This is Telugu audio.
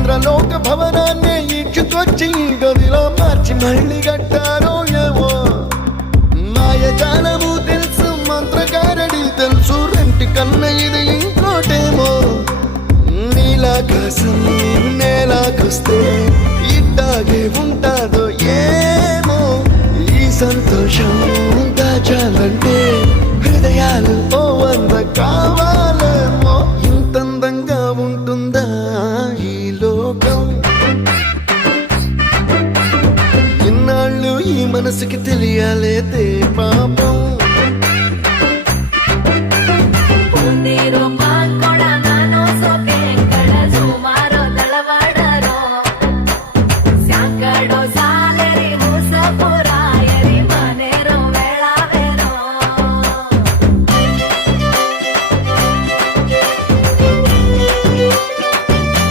ఇంద్రలోక భవనాన్ని ఈడ్చుకొచ్చి గదిలో మార్చి మళ్ళీ కట్టారో ఏమో మాయజాలము తెలుసు మంత్రగారడి తెలుసు రెంటి కన్న ఇది ఇంకోటేమో నీలాకాశం నేలాకొస్తే ఇట్టాగే ఉంటాదో ఏమో ఈ సంతోషం దాచాలంటే హృదయాలు ఓ వంద కావాలేమో ఇంతందంగా ఉంటుందా ఈ లోకం ఇన్నాళ్ళు ఈ మనసుకి తెలియాలేదే పాపం